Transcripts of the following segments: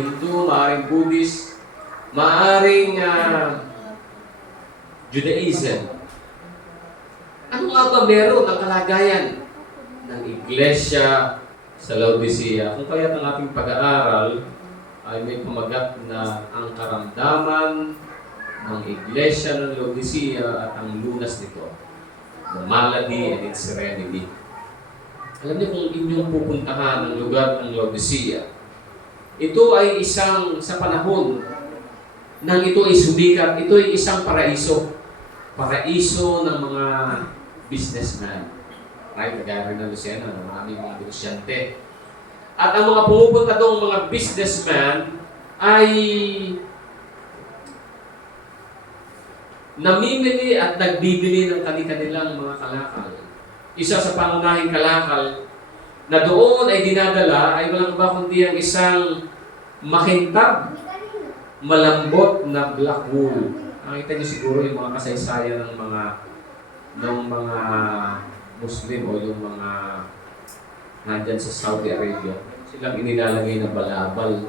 Hindu, maaaring Buddhist, maaaring Judaism. Ano nga ba meron ang kalagayan ng iglesia sa Laodicea? Kung kaya't ang ating pag-aaral ay may pamagat na ang karamdaman ng iglesia ng Laodicea at ang lunas nito, the malady and its serenity. Alam niyo kung inyong pupuntahan ang lugar ng Laodicea, ito ay isang, sa panahon nang ito ay sumikat, ito ay isang paraiso. Paraiso ng mga businessman. Right? Kagaya rin ng Lucena, ng mga negosyante. At ang mga pumupunta doong mga businessman ay namimili at nagbibili ng kanilang mga kalakal. Isa sa pangunahing kalakal na doon ay dinadala ay walang iba kundi ang isang makintab, malambot na black wool. Nakita niyo siguro yung mga kasaysayan ng mga Muslim o yung mga nandyan sa Saudi Arabia. Silang inilalagay na balabal.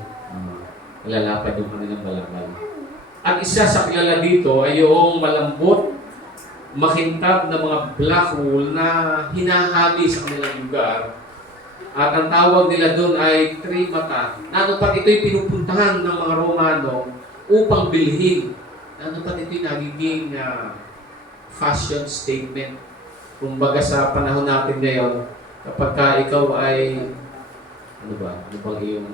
Lalapad yung kanilang balabal. At isa sa kilala dito ay yung malambot, makintab na mga black wool na hinahali sa kanilang lugar. At ang tawag nila doon ay trimata. Nanupat ito'y pinupuntahan ng mga Romano upang bilhin. Nanupat ito'y nagiging fashion statement. Kumbaga sa panahon natin ngayon, kapag ka ikaw ay, ano bang iyong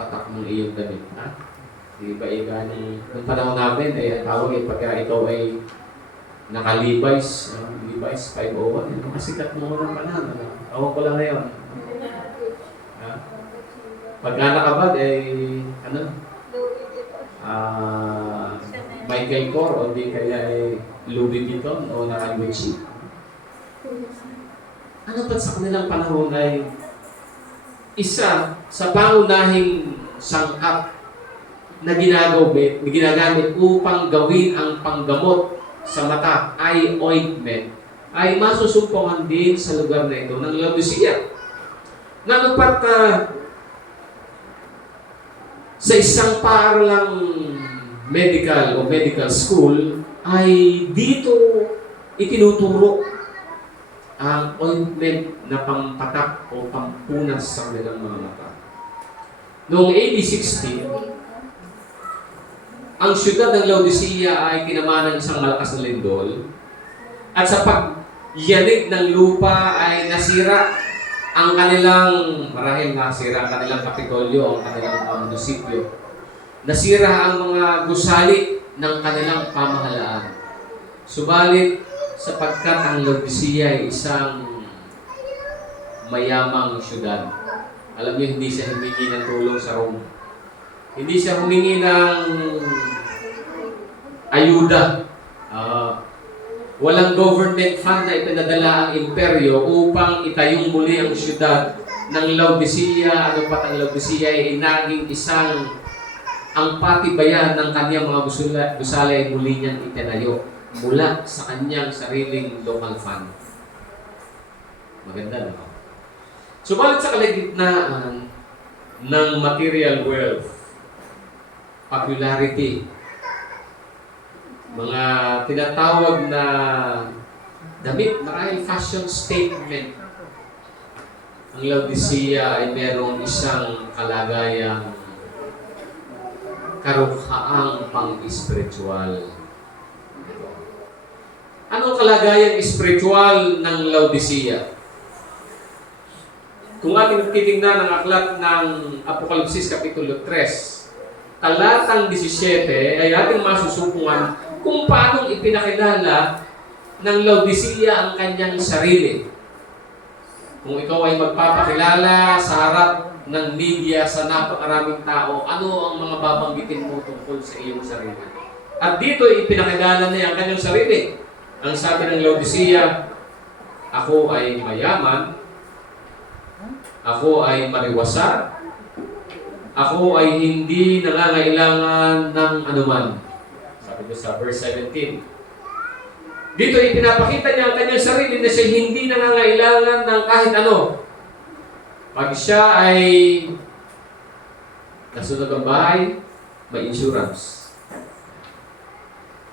tatak ng iyong damit? Ha? Di ba igani? Noong panahon namin, ang tawag ay pagka ikaw ay naka-Levi's, Levi's 501, yung masikat mo ng panahon. Tawag ko lang ngayon. Pagka nakabad, Michael Kors o di kaya Louis Vuitton o naka-Gucci. Ano pa sa kanilang panahon ay isa sa pangunahing sangkap na ginagamit upang gawin ang panggamot sa mata ay ointment, ay masusumpungan din sa lugar na ito ng Laodicea. Nanupat sa isang paaralang medical o medical school ay dito itinuturo ang ointment na pampatak o pampunas sa kanilang mga mata. Noong AD 60, ang siyudad ng Laodicea ay tinamaan ng isang malakas na lindol at sa pagyanig ng lupa ay nasira ang kanilang, marahil nasira ang kanilang kapitolyo, ang kanilang munisipyo. Nasira ang mga gusali ng kanilang pamahalaan. Subalit, sapagkat ang Laodicea ay isang mayamang syudad. Alam niyo, hindi siya humingi ng tulong sa Rome. Hindi siya humingi ng ayuda. Walang government fund na ipinadala ang imperyo upang itayong muli ang syudad ng Laodicea. Ano pat ang Laodicea ay naging isang ang patibayan ng kanyang mga gusali ay muli niyang itinayo mula sa kanyang sariling local fund. Maganda, no? Subalit sa kalagitnaan ng material wealth, popularity, mga tinatawag na damit, marahil fashion statement, ang Laodicea ay merong isang kalagayang karukhaang pang-spiritual. Anong kalagayang spiritual ng Laodicea? Kung ating titingnan ang aklat ng Apokalipsis Kapitulo 3, talatang 17, ay ating masusupungan kung paano ipinakilala ng Laodicea ang kanyang sarili. Kung ikaw ay magpapakilala sa harap ng media sa napakaraming tao, ano ang mga babanggitin mo tungkol sa iyong sarili? At dito ipinakilala niya ang kanyang sarili. Ang sabi ng Laodicea, ako ay mayaman, ako ay mariwasa, ako ay hindi nangangailangan ng anuman. Sabi ko sa verse 17. Dito ipinapakita niya ang kanyang sarili na siya hindi nangangailangan ng kahit ano. Pag siya ay Nasunog ang bahay, may insurance.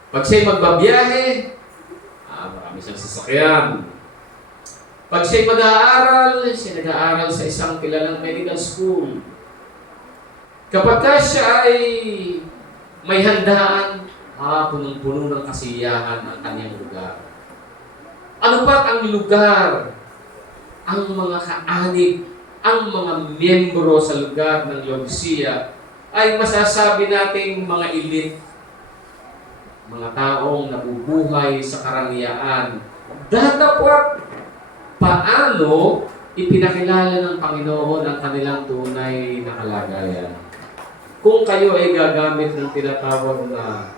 Pag siya'y magbabiyahe, marami siyang sasakyan. Pag siya'y mag-aaral, siya nag-aaral sa isang kilalang medical school. Kapag siya ay may handaan, punong-puno ng kasiyahan ang kanyang lugar. Ano pa ang lugar? Ang mga kaanib, ang mga miyembro sa lugar ng Laodicea ay masasabi nating mga elite, mga taong nabubuhay sa karangyaan. Datapwat paano ipinakilala ng Panginoon ang kanilang tunay na kalagayan. Kung kayo ay gagamit ng tinatawag na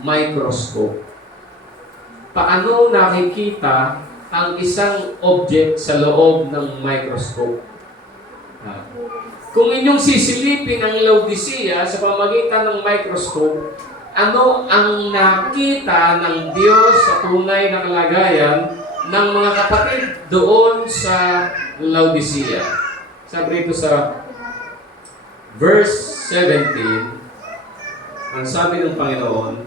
microscope, paano nakikita ang isang object sa loob ng microscope? Kung inyong sisilipin ang Laodicea sa pamamagitan ng microscope, ano ang nakita ng Diyos sa tunay na kalagayan ng mga kapatid doon sa Laodicea? Sabi rito sa verse 17, ang sabi ng Panginoon,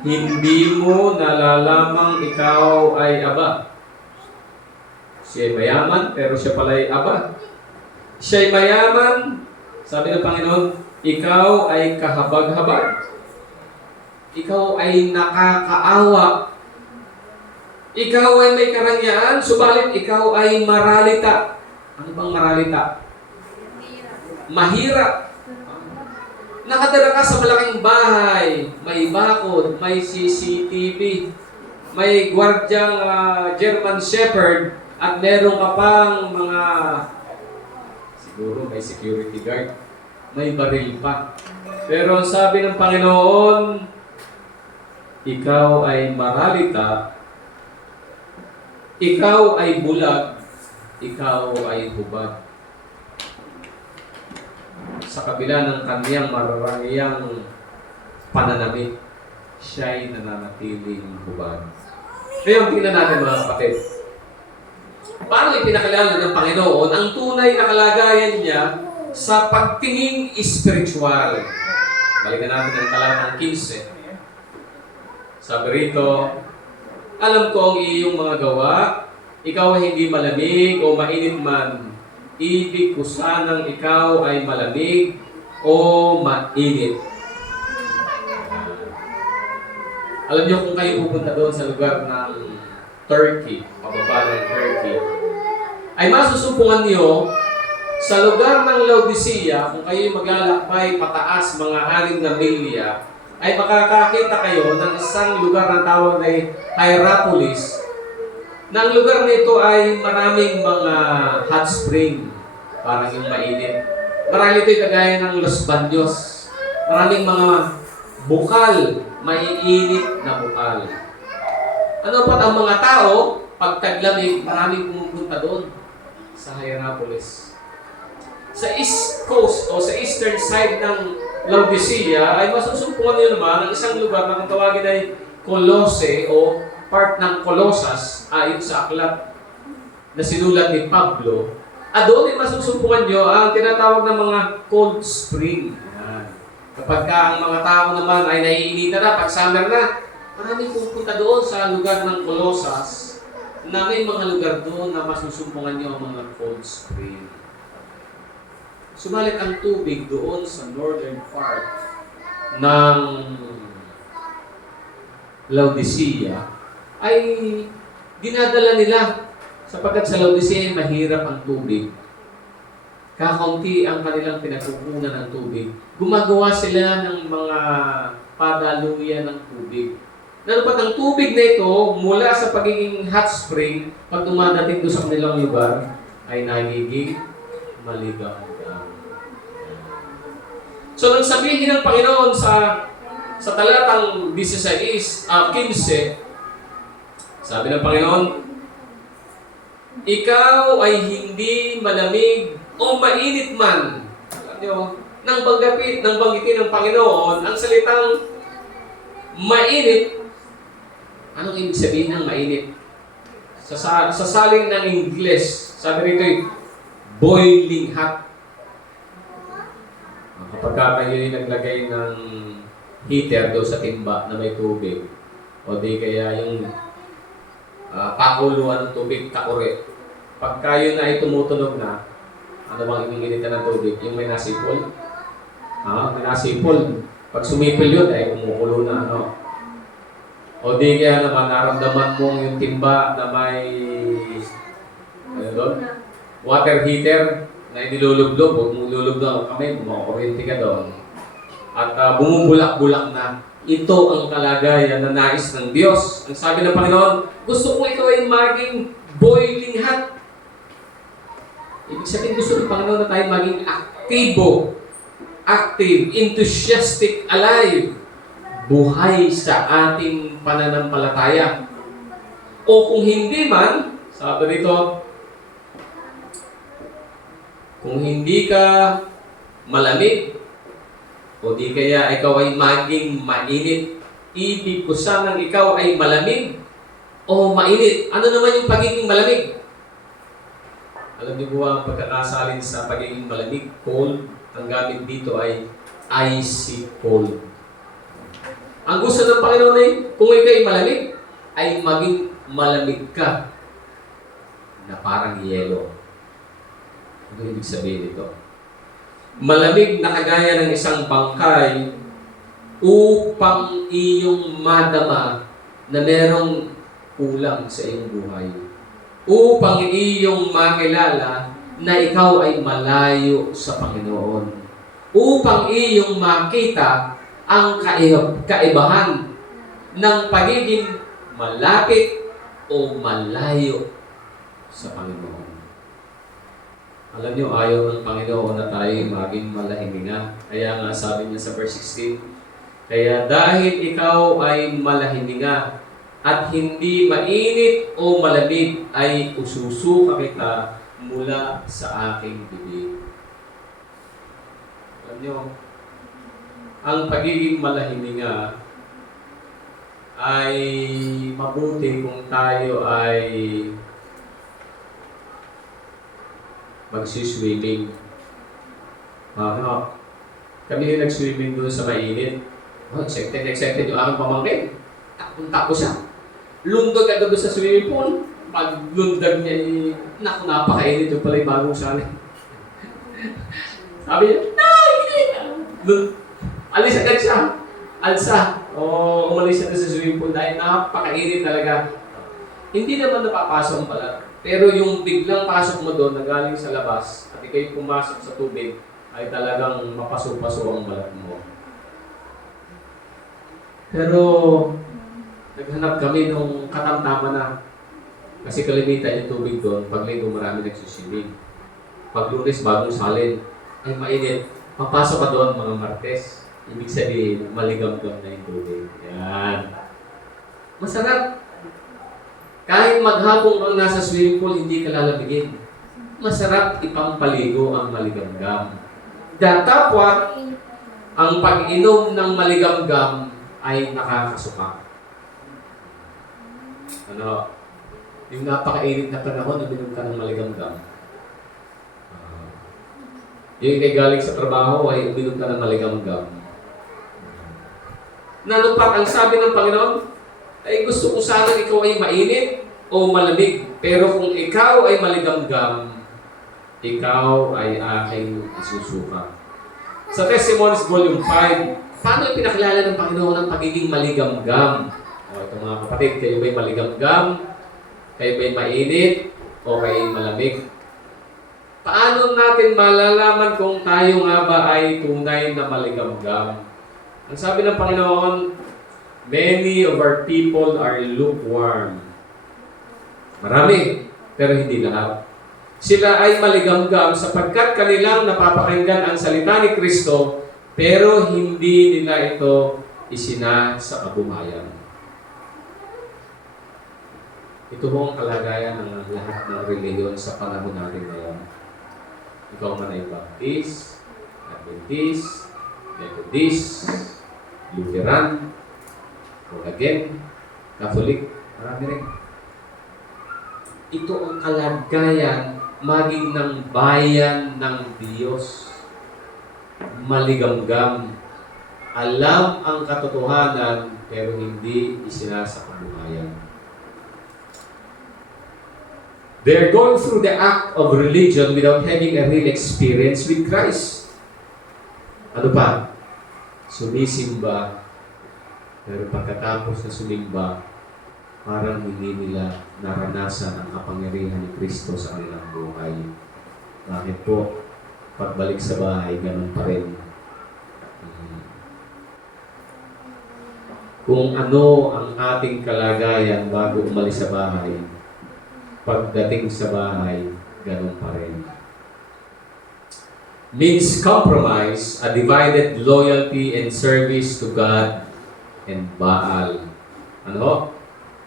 hindi mo nalalamang ikaw ay aba. Siya ay mayaman, pero siya pala ay aba. Siya ay mayaman, sabi ng Panginoon, ikaw ay kahabag-habag. Ikaw ay nakakaawa. Ikaw ay may karangyaan, subalit ikaw ay maralita. Ano bang maralita? Mahirap. Nakatira ka sa malaking bahay, may bakod, may CCTV, may gwardyang German Shepherd, at meron ka pang mga, siguro may security guard, may baril pa. Pero ang sabi ng Panginoon, ikaw ay maralita, ikaw ay bulag, ikaw ay hubad. Sa kabila ng kaniyang mararangiyang pananamit, siya'y nananatiling hubad. Ngayon, tingnan natin mga kapatid. Paano ipinakilala ng Panginoon ang tunay na kalagayan niya sa pagtingin espiritual? Balikan natin ang talatang 15. Sabi rito, alam ko ang iyong mga gawa, ikaw ay hindi malamig o mainit man. Ibig ko sanang ikaw ay malamig o mainit. Alam niyo kung kayo pupunta doon sa lugar ng Turkey, pababa ng Turkey, ay masusumpungan niyo sa lugar ng Laodicea, kung kayo maglalakbay pataas mga 6 na milya, ay makakakita kayo ng isang lugar na tawag na Hierapolis. Na ang lugar nito ay maraming mga hot spring, parang yung mainit. Marami ito'y kagaya ng Los Baños. Maraming mga bukal, maiinit na bukal. Ano pa ang mga tao, pag taglamig, maraming pumupunta doon sa Hierapolis. Sa east coast o sa eastern side ng Laodicea ay masusumpungan niyo naman ang isang lugar na kung tawagin ay Colossae o part ng Colossus ayon sa aklat na sinulat ni Pablo. At doon ay masusumpungan nyo ang tinatawag ng mga cold spring. Yan. Kapag ang mga tao naman ay naiinitan na, pag summer na, maraming pupunta doon sa lugar ng Colossus na may mga lugar doon na masusumpungan nyo ang mga cold spring. Subalit ang tubig doon sa northern part ng Laodicea ay dinadala nila sapagkat sa Laodicea ay mahirap ang tubig. Kakaunti ang kanilang pinagkukunan ng tubig. Gumagawa sila ng mga padaluyan ng tubig. Dapat ang tubig na ito mula sa pagiging hot spring, pag dumadating doon sa kanilang lugar, ay nagiging maligaw. So nang sabihin ng Panginoon sa talatang 15, sabi ng Panginoon, ikaw ay hindi malamig o mainit man. Alam nyo, nang banggitin ng Panginoon, ang salitang mainit, anong ibig sabihin ng mainit? Sa saling ng Ingles, sabi rito, boiling hot. pagka kayo naglagay ng heater doon sa timba na may tubig, o di kaya yung pakuluan ng tubig, takure. Pagka yun na ay tumutunog na, ano bang ininginitan ng tubig? Yung may nasipol? May nasipol. Pag sumipil yun, ay kumukulo na, ano? O di kaya naman, naramdaman mong yung timba na may, ano doon? Water heater na inilulublog, huwag mong lulublog ang kamay, makakuryente ka doon. At bumubulak-bulak na. Ito ang kalagayan na nais ng Diyos. Ang sabi ng Panginoon, gusto ko ikaw ay maging boiling hot. Ibig sabihin, gusto ng Panginoon na tayo maging aktibo, active, enthusiastic, alive, buhay sa ating pananampalataya. O kung hindi man, sabi rito, kung hindi ka malamig, o di kaya ikaw ay maging mainit, ibig ko sanang ikaw ay malamig o mainit. Ano naman yung pagiging malamig? Alam niyo ba ang pagkakasalin sa pagiging malamig? Cold. Ang gamit dito ay icy cold. Ang gusto ng Panginoon ay, kung ikaw ay malamig, ay maging malamig ka na parang yelo. Ano ibig sabihin ito? Malamig na kagaya ng isang bangkay upang iyong madama na merong kulang sa iyong buhay. Upang iyong makilala na ikaw ay malayo sa Panginoon. Upang iyong makita ang kaibahan ng pagiging malapit o malayo sa Panginoon. Alam niyo, ayaw ng Panginoon na tayo maging malahininga. Kaya nga sabi niya sa verse 16, kaya dahil ikaw ay malahininga at hindi mainit o malamig, ay ususuka kita mula sa aking bibig. Alam niyo, ang pagiging malahininga ay mabuti kung tayo ay magsiswimming. Kami yung nag-swimming doon sa mainit. Excited yung aming pamangkin. Takbo siya. Lundag agad doon sa swimming pool. Pag lundag niya, napakainit yung pala yung bagong sali. Sabi niya, alis agad siya. Alsa. Umalis siya doon sa swimming pool dahil napakainit talaga. Hindi naman napapasok ang balat. Pero yung biglang pasok mo doon na galing sa labas at ikay pumasok sa tubig, ay talagang mapaso-paso ang balat mo. Pero naghanap kami nung katamtaman na. Kasi kalimitan yung tubig doon, pag linggo marami nagsusimming. Pag Lunes, bagong salin, ay mainit. Papasok ka doon mga Martes. Ibig sabihin, maligam-gam na yung tubig. Yan. Masarap. Kahit maghapon kang nasa swimming pool, hindi ka lalamigin. Masarap ipampaligo ang maligamgam. Datapwat, ang pag-inom ng maligamgam ay nakakasuka. Yung napakainit na panahon, uminom ka ng maligamgam. Yung ikay galing sa trabaho ay uminom ka ng maligamgam. Nanupak, ang sabi ng Panginoon, ay gusto ko sana ikaw ay mainit o malamig. Pero kung ikaw ay maligamgam, ikaw ay aking isusuka. Sa Testimonies Volume 5, paano pinakilala ng Panginoon ang pagiging maligamgam? Ito mga kapatid, kayo ba'y maligamgam? Kayo ba'y mainit? O kayo malamig? Paano natin malalaman kung tayo nga ba ay tunay na maligamgam? Ang sabi ng Panginoon, many of our people are lukewarm. Marami, pero hindi lahat. Sila ay maligamgam sapagkat kanilang napapakinggan ang salita ni Kristo, pero hindi nila ito isina sa kabuhayan. Ito mo ang kalagayan ng lahat ng reliyon sa panahon natin ngayon. Ikaw man ay Baptist, Adventist, Methodist, Lutheran, again, Catholic, marami rin. Ito ang kalagayan maging ng bayan ng Diyos. maligamgam. Alam ang katotohanan, pero hindi isinasakabuhayan. They're going through the act of religion without having a real experience with Christ. Ano pa? Sumisimba, pero pagkatapos na sumimba, parang hindi nila naranasan ang kapangyarihan ni Kristo sa kanilang buhay. Bakit po? Pagbalik sa bahay, ganun pa rin. Kung ano ang ating kalagayan bago umalis sa bahay, pagdating sa bahay, ganun pa rin. Means compromise, a divided loyalty and service to God and Baal. Ano?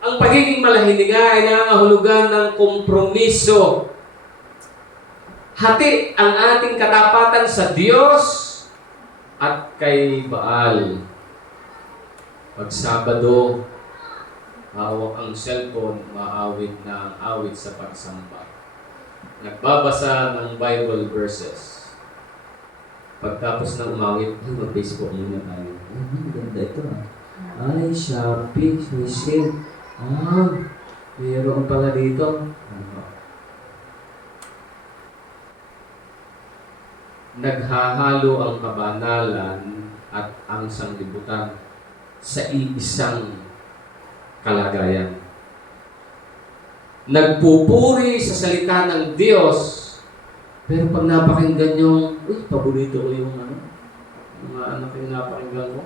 Ang pagiging malahininga ay nangangahulugan ng kompromiso. Hati ang ating katapatan sa Diyos at kay Baal. Pag Sabado, hawak ang cellphone, maawit na ang awit sa pagsamba. Nagbabasa ng Bible verses. Pagtapos ng umawit, mag-Facebook muna tayo. Ganda ito Ay, Shopee, may sale. Mayroon pala dito. Naghahalo ang kabanalan at ang sanglibutan sa iisang kalagayan. Nagpupuri sa salita ng Diyos, pero pag napakinggan yung, paborito ko yung mga anak yung napakinggan ko.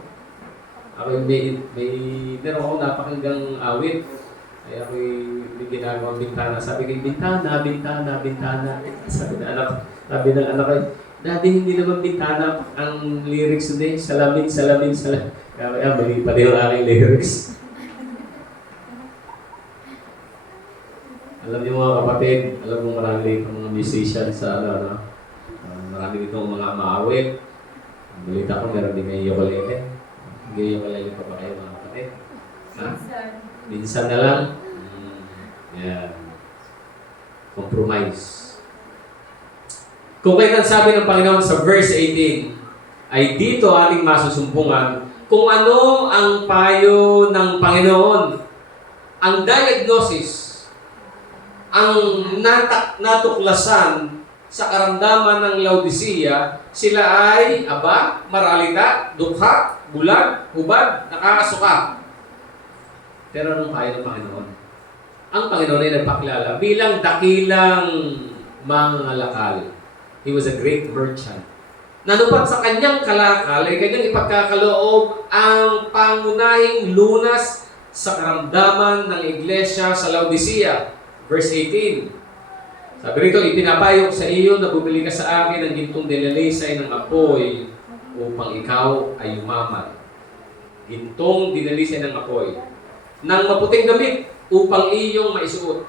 Ako meron ako napakinggang awit. Ay ako may ginagawang bintana. Sabi ko, bintana. Sabi ng anak ko, Daddy, hindi naman bintana ang lyrics today. Salamin. Kaya mali pa rin yung aking lyrics. Alam niyo mga kapatid, alam mo marami dito mga musicians sa marami dito mga maawit. Balita ko meron din kayo yokolete. Yokolete pa ba kayo mga kapatid? Ha? Minsan na lang. Yan. Compromise. Kung kaya sabi ng Panginoon sa verse 18, ay dito ating masusumpungan kung ano ang payo ng Panginoon. Ang diagnosis, ang natuklasan sa karamdaman ng Laodicea, sila ay, maralita, dukha, bulag, hubad, nakakasuka. Pero anong payo ng Panginoon? Ang Panginoon ay nagpakilala bilang dakilang mangalakal. He was a great merchant. Nanupat sa kanyang kalakal ay kanyang ipagkakaloob ang pangunahing lunas sa karamdaman ng iglesia sa Laodicea. Verse 18. Sabi rito, ipinapayo sa iyo na bumili ka sa akin ng gintong dinalisay ng apoy upang ikaw ay yumaman. Gintong dinalisay ng apoy. Ng maputing damit upang iyong maisuot.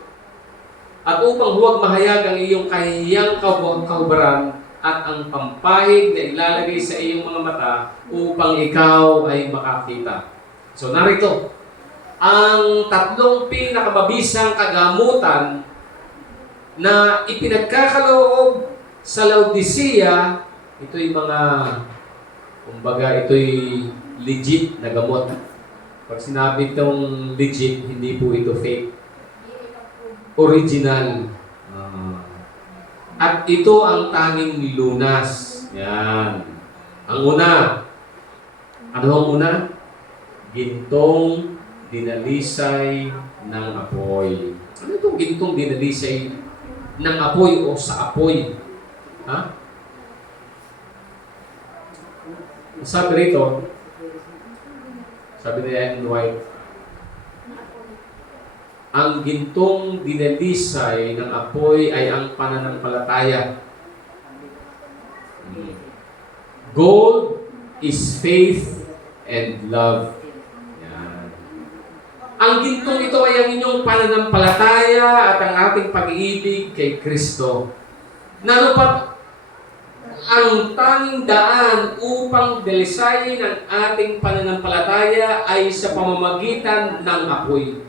At upang huwag mahayag ang iyong kahihiyang kahubaran at ang pampahid na ilalagay sa iyong mga mata upang ikaw ay makakita. So narito, ang tatlong pinakamabisang kagamutan na ipinagkakaloob sa Laodicea, ito'y ito'y legit na gamot. Pag sinabi itong legit, hindi po ito fake. Original. At ito ang tanging lunas. Yan. Ang una. Ano ang una? Gintong dinalisay ng apoy. Ano itong gintong dinalisay ng apoy o sa apoy? Ha? Sabi rito, sabi ni Ellen White, ang gintong dinalisay ng apoy ay ang pananampalataya. Gold is faith and love. Yan. Ang gintong ito ay ang inyong pananampalataya at ang ating pag-ibig kay Kristo. Nanupat ang tanging daan upang dalisayin ang ating pananampalataya ay sa pamamagitan ng apoy.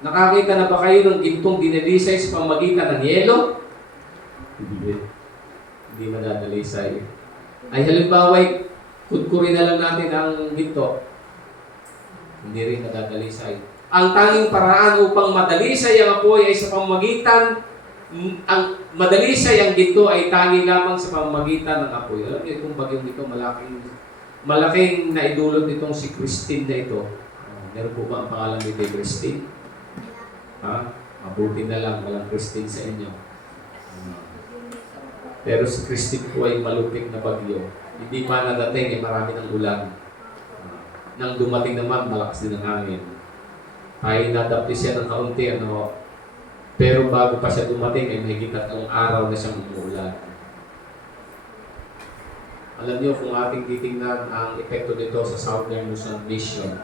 Nakakita na ba kayo ng gintong dinalisay sa pamamagitan ng yelo? Hindi madadalisay. Ay halimbawa, kudkurin na lang natin ang ginto. Hindi rin nadadalisay. Ang tanging paraan upang madalisay ang apoy ay sa pamamagitan, ang madalisay ang ginto ay tangi lamang sa pamamagitan ng apoy. Alam niyo itong bagyong dito, malaking naidulot nitong si Christine na ito. Meron po ba ang pangalan ni Christine? Ha? Mabuti na lang, walang Christine sa inyo. Pero si Christine po ay malupit na bagyo. Hindi pa nadating, marami ng ulan. Nang dumating naman, malakas din ang hangin. Ay nadapti siya ng kaunti, pero bago pa siya dumating, ay mahigit 3 araw na siyang umuulan. Alam niyo, kung ating titingnan ang epekto nito sa Southern Luzon Mission,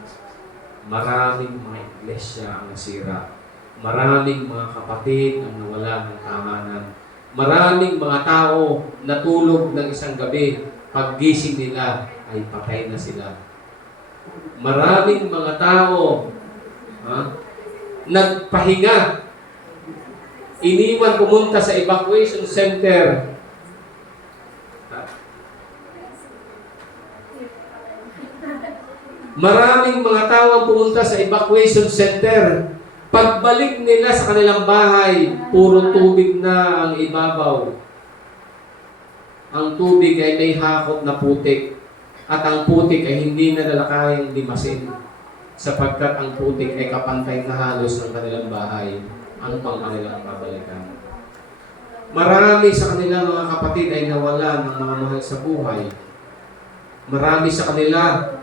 maraming mga iglesia ang nasira. Maraming mga kapatid ang nawala ng tahanan. Maraming mga tao natulog ng isang gabi, paggising nila ay patay na sila. Maraming mga tao nagpahinga, iniwan pumunta sa evacuation center. Maraming mga tao ang pumunta sa evacuation center. Pagbalik nila sa kanilang bahay, puro tubig na ang ibabaw. Ang tubig ay may hakot na putik. At ang putik ay hindi na nila kayang limasin. Sapagkat ang putik ay kapantay na halos ng kanilang bahay. Ano pang kanilang babalikan? Marami sa kanilang mga kapatid ay nawala ng mga mahal sa buhay. Marami sa kanila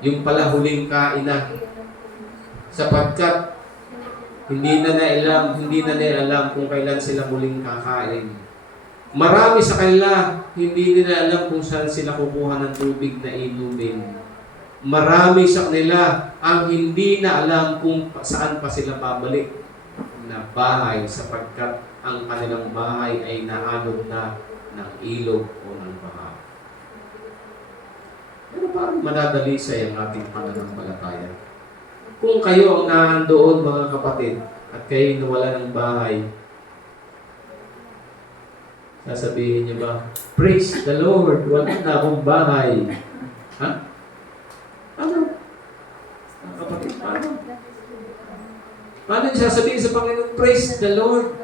yung pala huling kainan. Sapagkat hindi na nila alam kung kailan sila muling kakain. Marami sa kanila, hindi nila alam kung saan sila kukuha ng tubig na inumin. Marami sa kanila ang hindi na alam kung saan pa sila babalik na bahay sapagkat ang kanilang bahay ay naanod na ng ilog o ng baha. Pero paano madadalisay ang ating pananampalataya? Kung kayo ang nandoon mga kapatid at kayo nawala ng bahay, sasabihin niyo ba, praise the Lord, wala na akong bahay. Ha? Ano? Kapatid, paano? Paano niyo sasabihin sa Panginoon, praise the Lord?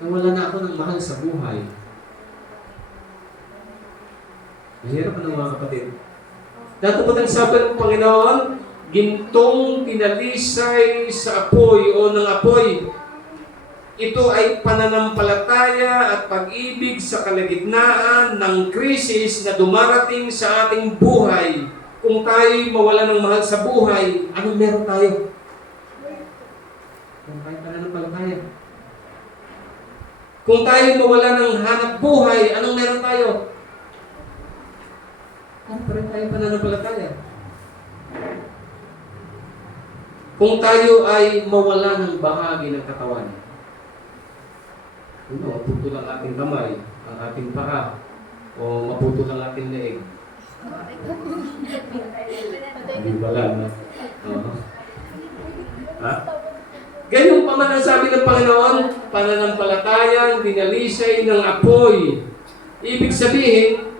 Nawala na ako ng mahal sa buhay. Mahirap na mga kapatid. Dato po ang sabi ng Panginoon, gintong tinalisay sa apoy o ng apoy. Ito ay pananampalataya at pag-ibig sa kalagitnaan ng krisis na dumarating sa ating buhay. Kung tayo'y mawala ng mahal sa buhay, anong meron tayo? Kung tayo'y pananampalataya. Kung tayo'y mawala ng hanap buhay, anong meron tayo? Ano pa rin tayo pananampalataya? Kung tayo ay mawala ng bahagi ng katawan, maputo lang ating kamay, ang ating paa, o maputo lang ating leeg. Hindi wala na. Ha? Ganyan pa man ang sabi ng Panginoon, pananampalatayang dinalisay ng apoy. Ibig sabihin,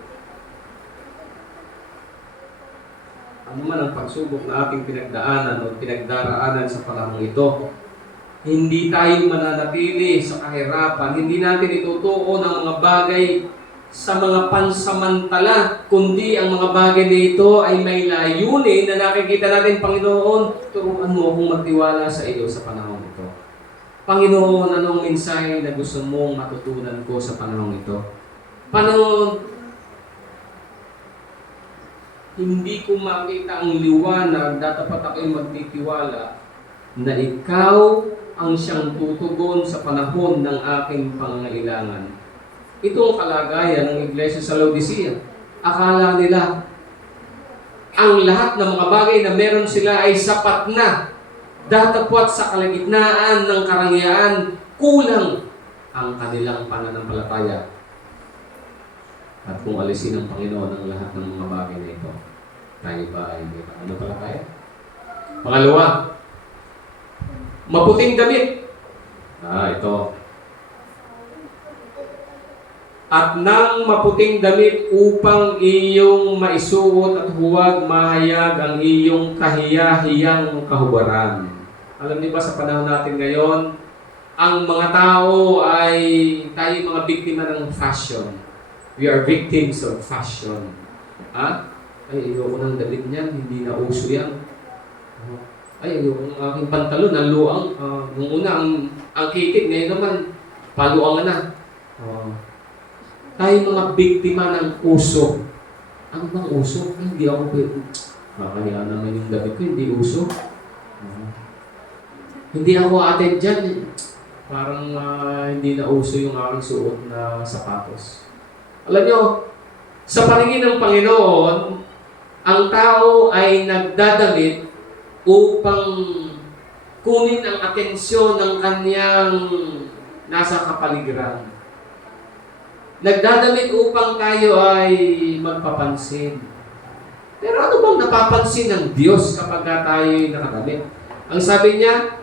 ano man ang pagsubok na ating pinagdaanan o pinagdaraanan sa panahong ito, hindi tayo mananatili sa kahirapan. Hindi natin itutuon ang mga bagay sa mga pansamantala, kundi ang mga bagay na ito ay may layunin na nakikita natin, Panginoon, turuan mo akong magtiwala sa iyo sa panahon ito. Panginoon, anong mensahe na gusto mong matutunan ko sa panahon ito? Panginoon, hindi ko makita ang liwanag, dapat ako'y magtitiwala na ikaw ang siyang tutugon sa panahon ng aking pangangailangan. Ito ang kalagayan ng Iglesia sa Laodicea. Akala nila ang lahat ng mga bagay na meron sila ay sapat na. Datapwat sa kalagitnaan ng karangyaan, kulang ang kanilang pananampalataya. At kung alisin ng Panginoon ang lahat ng mga bagay na ito, tayo ba ay may pananampalataya? Pangalawa, maputing damit. Ito. at ng maputing damit upang iyong maisuot at huwag mahayag ang iyong kahiya-hiyang kahubaran. Alam niyo ba sa panahon natin ngayon, ang mga tao ay tayo mga biktima ng fashion. We are victims of fashion. Ha? Ay, ayoko ng damit niyan, hindi na uso yan. Ay, ayoko ng aking pantalon, ang luang. Nung una, ang kitit, ngayon naman, paluangan na. Tayo mga biktima ng uso. Ano bang uso? Ay, hindi ako pwede. Kaya naman yung damit ko, hindi uso. Hindi ako attend dyan. Parang hindi na uso yung aking suot na sapatos. Alam nyo, sa paningin ng Panginoon, ang tao ay nagdadamit upang kunin ang atensyon ng kanyang nasa kapaligiran. Nagdadamit upang tayo ay magpapansin. Pero ano bang napapansin ng Diyos kapag tayo ay nakadamit? Ang sabi niya,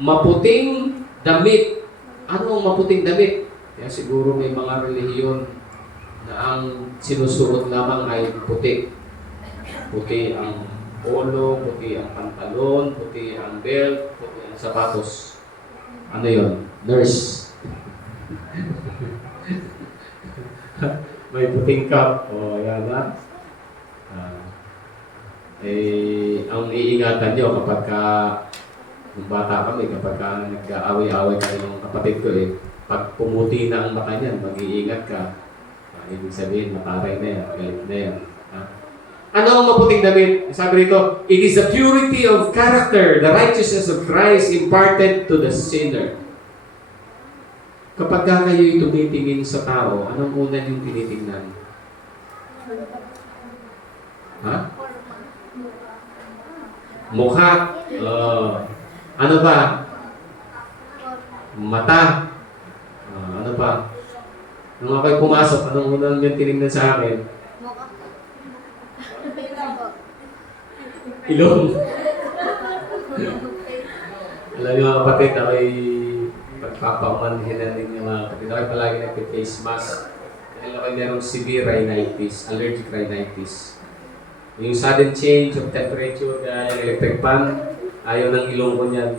maputing damit. Ano ang maputing damit? Kaya siguro may mga relihiyon na ang sinusuot lamang ay puti. Puti ang polo, puti ang pantalon, puti ang belt, puti ang sapatos. Ano yon? Nurse. May puting cap. O, yan na. Ang iingatan nyo kapag nung bata kami, kapag nag-aaway-aaway kayo ng kapatid ko pag pumuti na ang mata niyan, mag-iingat ka. Ibig sabihin, mataray na yan, galit na yan. Ano ang maputing damit? Sabi rito, it is the purity of character, the righteousness of Christ imparted to the sinner. Kapag kayo'y tumitingin sa tao, anong una yung tinitingnan? Ha? Mukha. Ano ba? Mata. Ano ba? Nung ako'y pumasok, anong unang yung tinignan sa akin? Ilong. Alam niyo mga kapatid, ako'y pagpapamanhin na rin yung mga kapatid. Ako'y palagi nagpe-face mask. Dahil ako'y merong severe rhinitis, allergic rhinitis. Yung sudden change of temperature, kaya yung electric fan, ayaw ng ilong ko niyan.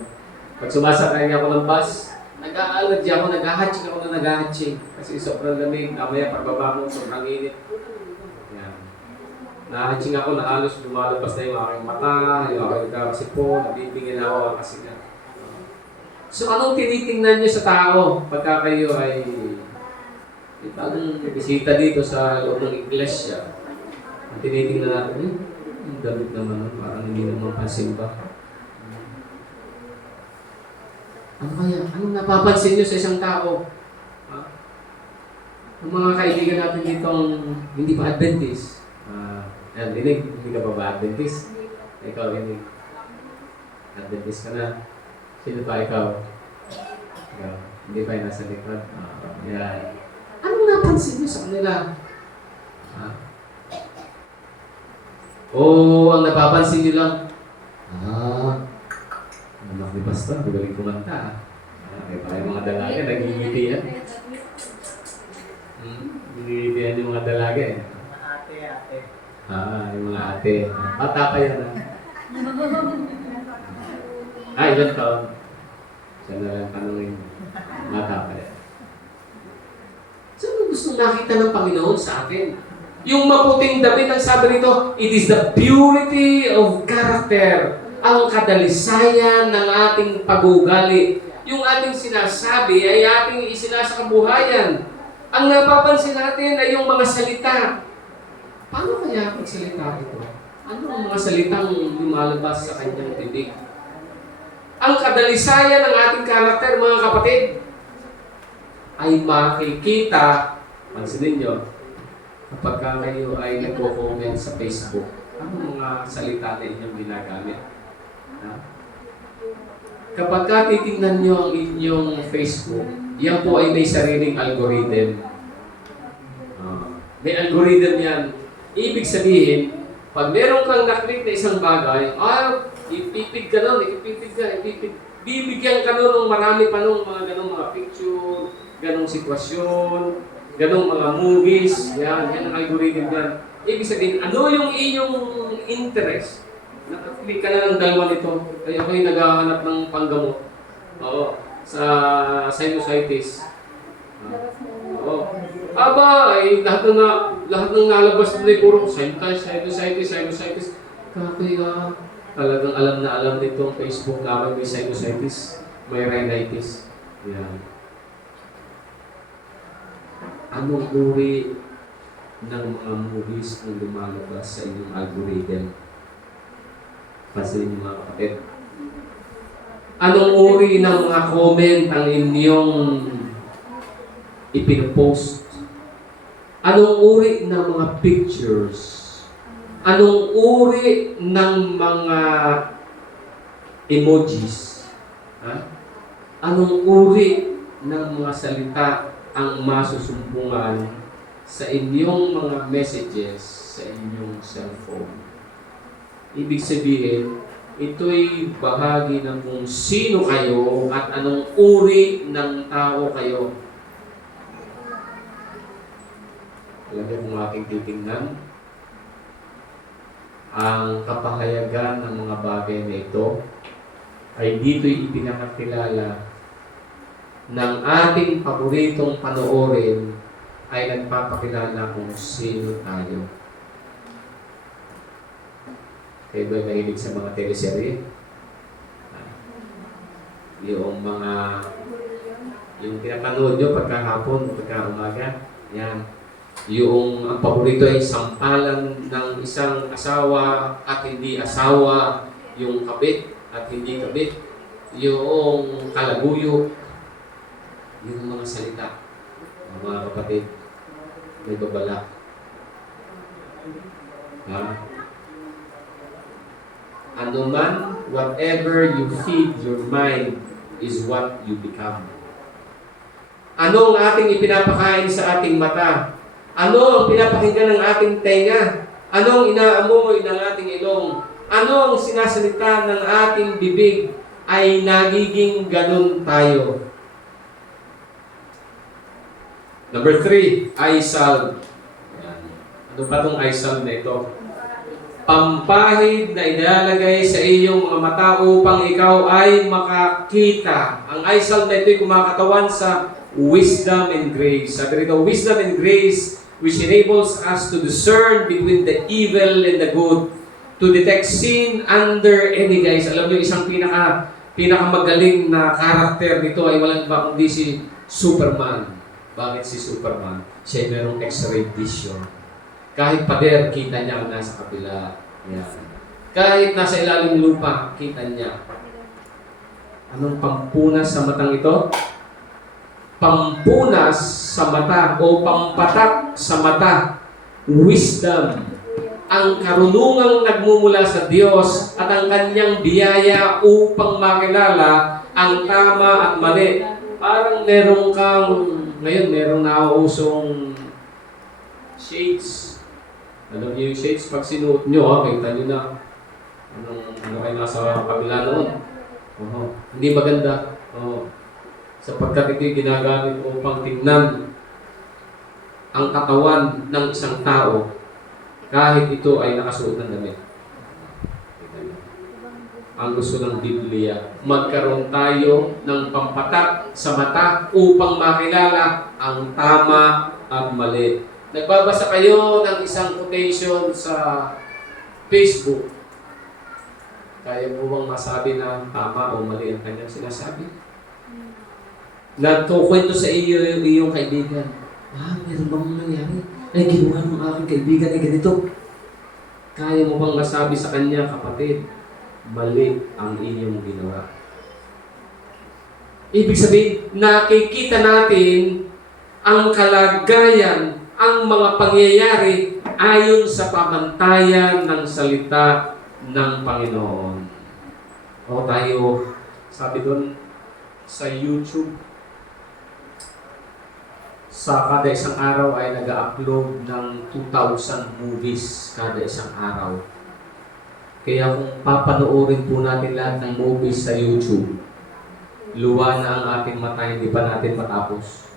Pag sumasakay ako ng bus, nag-a-allergy ako, nag-a-hatching ako na nag-a-hatching. Kasi sobrang lamig, mamaya pagbaba mo, sobrang init. Yan. Na-hatching ako, na halos lumalabas na yung aking mata, yung aking kakasipo, nabibingin ako kasi nga. So anong tinitingnan niyo sa tao pagka kayo ay parang bisita dito sa loob ng iglesia? Ang tinitingnan natin, yung damit naman, parang hindi naman pansimba. Ano kaya? Anong napapansin nyo sa isang tao? Ang mga kaibigan natin ditong hindi pa Adventist. Yan, dinig, hindi ka pa ba Adventist? Ikaw, dinig. Adventist ka na. Sino pa ikaw? Ikaw, hindi pa yung nasa likod. Yan. Anong napansin nyo sa kanila? Ang napapansin nyo lang, anak ni Pastor, magaling kumanta. Kaya pa yung mga dalaga, nagigiti yan. Nagigitihan yung mga dalaga eh. Ate. Yung mga ate. Bata pa yan ilan taon? Siya na lang tanongin. Bata pa yan. Saan gusto nakita ng Panginoon sa atin? Yung maputing damit, ang sabi nito, it is the purity of character. Ang kadalisayan ng ating pag-uugali. Yung ating sinasabi ay ating isinasakabuhayan. Ang napapansin natin ay yung mga salita. Paano kaya magsalita ito? Ano ang mga salitang lumalabas sa kanyang bibig? Ang kadalisayan ng ating karakter, mga kapatid, ay makikita, pansinin nyo, kapag kayo ay nagko-comment sa Facebook, ano mga salita na inyong ginagamit? Kapag titingnan nyo ang inyong Facebook, yan po ay may sariling algorithm. May algorithm yan. Ibig sabihin, pag meron kang naklik na isang bagay, ipipig ka nun, bibigyan ka nun ng marami pa nung mga ganong mga picture, ganong sitwasyon, ganong mga movies, yan ang algorithm yan. Ibig sabihin, ano yung inyong interest? Nakaklik ka na ng dalawa nito. Kaya ako'y naghahanap ng panggamot. Oo, sa sinusitis. Oo. Aba, ay lahat ng nalabas na puro sinusitis. Kaya talagang alam na alam nito ang Facebook namin may sinusitis, may rhinitis. Yan. Anong uri ng mga movies na lumalabas sa inyong algorithm? Kasi mga kapatid, anong uri ng mga comment ang inyong ipinopost? Anong uri ng mga pictures? Anong uri ng mga emojis? Ha? Anong uri ng mga salita ang masusumpungan sa inyong mga messages sa inyong cellphone? Ibig sabihin, ito'y bahagi ng kung sino kayo at anong uri ng tao kayo. Alam niyo kung ating titingnan, ang kapahayagan ng mga bagay na ito ay dito'y ipinakakilala ng ating paboritong panoorin ay nagpapakilala kung sino tayo. Kayo ba'y mahilig sa mga teleserye? Yung pinapanood nyo pagkahapon, pagkaumaga, yan. Yung ang paborito ay sampalan ng isang asawa at hindi asawa, yung kabit at hindi kabit, yung kalaguyo, yung mga salita. Mga kapatid, may babala. Ha? Ano man, whatever you feed your mind is what you become. Ano ang ating ipinapakain sa ating mata? Ano ang pinapakinggan ng ating tenga? Ano ang inaamoy ng ating ilong? Ano ang sinasalita ng ating bibig? Ay nagiging ganun tayo. Number 3, eye salve. Ano ba itong eye salve na ito? Pampahid na ilalagay sa iyong mga mata upang ikaw ay makakita. Ang eye salve na ito ay kumakatawan sa wisdom and grace. Sabi rito, wisdom and grace which enables us to discern between the evil and the good, to detect sin under any guise. Alam niyo, isang pinakamagaling na karakter nito ay walang iba kundi si Superman. Bakit si Superman? Siya merong X-ray vision. Kahit pader, kita niya ang nasa kabila. Yan. Kahit nasa ilalim lupa, kita niya. Anong pampunas sa matang ito? Pampunas sa mata o pampatak sa mata, wisdom, ang karunungang nagmumula sa Diyos at ang kanyang biyaya upang makilala ang tama at mali. Parang ngayon merong nauusong shades. Alam niyo yung shades, pag sinuot nyo, kita nyo na ano kayo nasa kabila noon. Hindi maganda. Sapagkat ito'y ginagamit upang tingnan ang katawan ng isang tao kahit ito ay nakasuot ng damit. Ang gusto ng Biblia, magkaroon tayo ng pampatak sa mata upang makilala ang tama at mali. Nagbabasa kayo ng isang quotation sa Facebook. Kaya mo bang masabi na tama o mali ang kanyang sinasabi? Nagkukwento sa iyo yung iyong kaibigan. Meron bang nangyari? Ay, ginawa ng aking kaibigan ay ganito. Kaya mo bang masabi sa kanya, kapatid, mali ang iyong ginawa? Ibig sabihin, nakikita natin ang kalagayan, ang mga pangyayari ayon sa pamantayan ng salita ng Panginoon. O tayo, sabi doon sa YouTube, sa kada isang araw ay nag-upload ng 2,000 movies kada isang araw. Kaya kung papanoorin po natin lahat ng movies sa YouTube, luwa na ang ating mata, hindi pa natin matapos.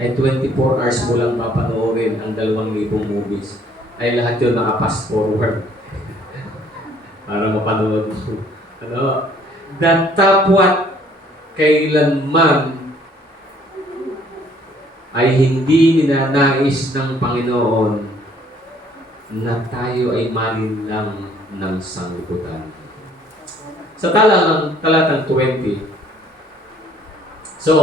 ay 24 hours mo lang papanoorin ang 2,000 movies. Ay lahat yun naka-fast forward. Para mapanood mo. Ano? Datapwat kailanman ay hindi ninanais ng Panginoon na tayo ay malinlang ng sanglibutan. Sa talatang 20. So,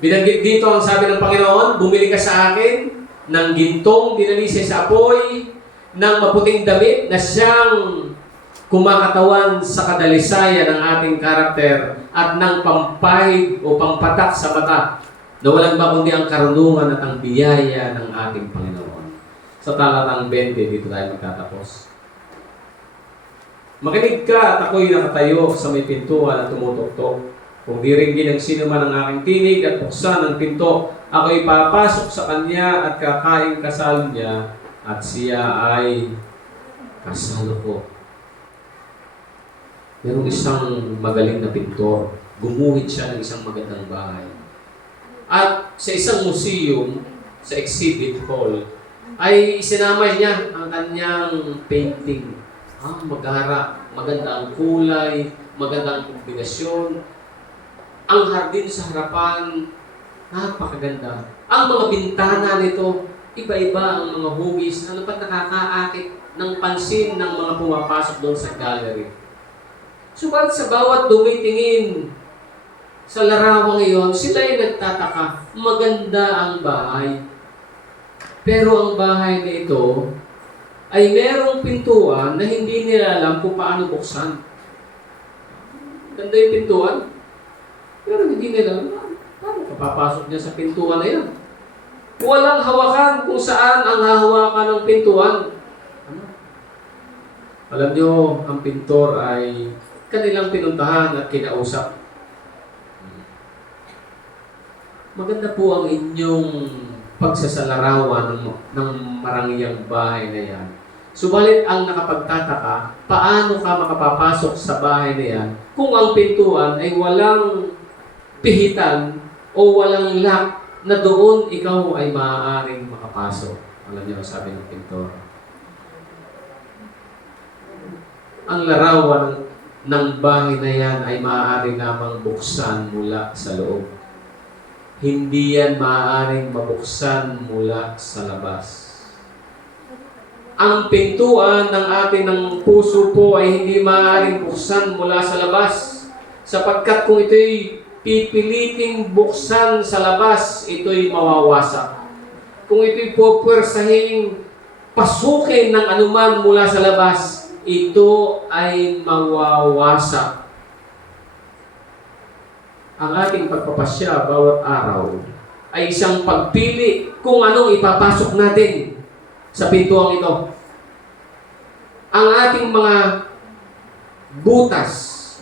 binanggit dito ang sabi ng Panginoon, bumili ka sa akin ng gintong dinalisay sa apoy, ng maputing damit na siyang kumakatawan sa kadalisayan ng ating karakter at ng pampahid o pampatak sa mata na walang ba kundi ang karunungan at ang biyaya ng ating Panginoon. Sa talatang 20, dito tayo magtatapos. Makinig ka at ako'y nakatayo sa may pintuan at tumutuktok. Kung diringgin ng sino man ang aking tinig at buksan ang pinto, ako'y papasok sa kanya at kakain kasalo niya at siya ay kasalo ko. Merong isang magaling na pintor. Gumuhit siya ng isang magandang bahay. At sa isang museum, sa exhibit hall, ay isinama niya ang kanyang painting. Maganda ang kulay, maganda ang kombinasyon. Ang hardin sa harapan, napakaganda. Ang mga bintana nito, iba-iba ang mga hugis na dapat nakakaakit ng pansin ng mga pumapasok doon sa gallery. Subalit sa bawat dumitingin sa larawang iyon, sila ay nagtataka, maganda ang bahay. Pero ang bahay na ito ay merong pintuan na hindi nila alam kung paano buksan. Ganda yung pintuan, pero hindi nila alam paano kapapasok niya sa pintuan na yan. Walang hawakan kung saan ang hahawakan ng pintuan. Alam nyo, ang pintor ay kanilang pinuntahan at kinausap. Maganda po ang inyong pagsasalarawan ng marangyang bahay na yan. Subalit ang nakapagtataka, paano ka makapapasok sa bahay na yan kung ang pintuan ay walang pihitan o walang lock na doon ikaw ay maaaring makapasok. Alam niyo, sabi ng pintor. Ang larawan ng bahay na yan ay maaari namang buksan mula sa loob. Hindi yan maaaring mabuksan mula sa labas. Ang pintuan ng ating ng puso po ay hindi maaaring buksan mula sa labas. Sapagkat kung ito'y pipiliting buksan sa labas, ito'y mawawasak. Kung ito'y pupwersahing pasukin ng anuman mula sa labas, ito ay mawawasak. Ang ating pagpapasya bawat araw ay isang pagpili kung anong ipapasok natin sa pintuang ito. Ang ating mga butas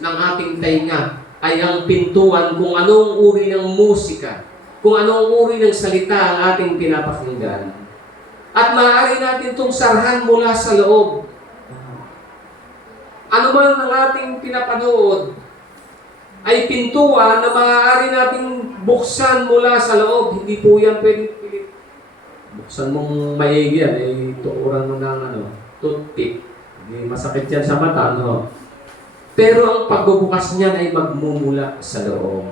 ng ating tainga ay ang pintuan kung anong uri ng musika, kung anong uri ng salita ang ating pinapakinggan. At maaari natin itong sarhan mula sa loob. Ano man ang ating pinapanood ay pintuan na maaari nating buksan mula sa loob. Hindi po yan pwedeng pilit. Buksan mong maigi yan, tukuran mo ng toothpick. Hindi masakit yan sa mata, no? Pero ang pagbubukas niyan ay magmumula sa loob.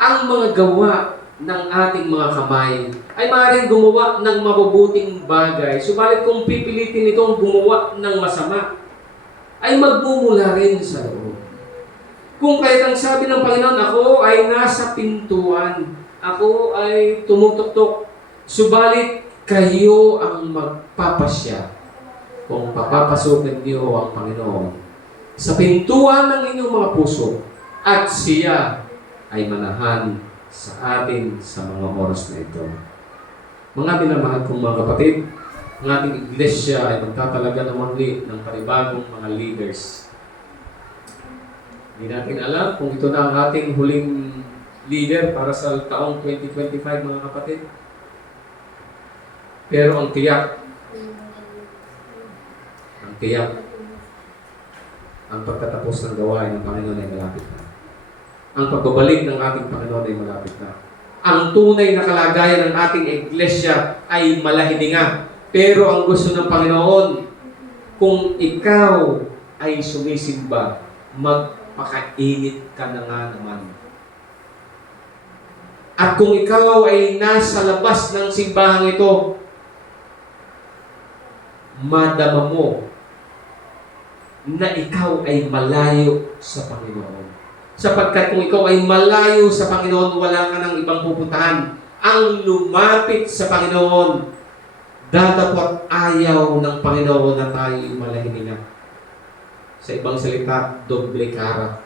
Ang mga gawa ng ating mga kamay ay maaaring gumawa ng mabubuting bagay. Subalit kung pipilitin itong gumawa ng masama, ay magmumula rin sa loob. Kung kahit ang sabi ng Panginoon, ako ay nasa pintuan, ako ay tumutuktok, subalit kayo ang magpapasya kung papapasukin niyo ang Panginoon sa pintuan ng inyong mga puso at siya ay manahan sa atin sa mga oras na ito. Mga minamahal kong mga kapatid, ang ating iglesia ay magtatalaga ng muli ng panibagong mga leaders. Hindi natin alam kung ito na ang ating huling leader para sa taong 2025, mga kapatid. Pero ang tiyak, ang pagtatapos ng gawain ng Panginoon ay malapit na. Ang pagbabalik ng ating Panginoon ay malapit na. ang tunay na kalagayan ng ating iglesia ay malahininga. Pero ang gusto ng Panginoon, kung ikaw ay sumisimba, magpakainit ka na nga naman. At kung ikaw ay nasa labas ng simbahan ito, madama mo na ikaw ay malayo sa Panginoon. Sapagkat kung ikaw ay malayo sa Panginoon, wala ka ng ibang pupuntahan. Ang lumapit sa Panginoon, datapot ayaw ng Panginoon na tayo malahiningan. Sa ibang salita, doble kara.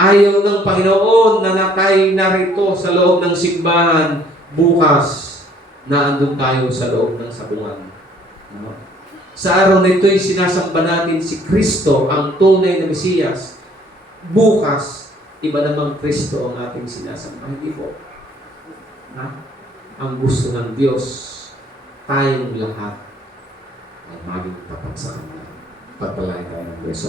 Ayaw ng Panginoon na tayo narito sa loob ng simbahan bukas na andun tayo sa loob ng sabungan. No? Sa araw na ito'y sinasamba natin si Kristo, ang tunay na Mesiyas. Bukas, iba namang Kristo ang ating sinasamba. Hindi po. Na? Ang gusto ng Diyos, tayong lahat ay maging tapat sa Kanya. Pagpalain tayo ng Diyos.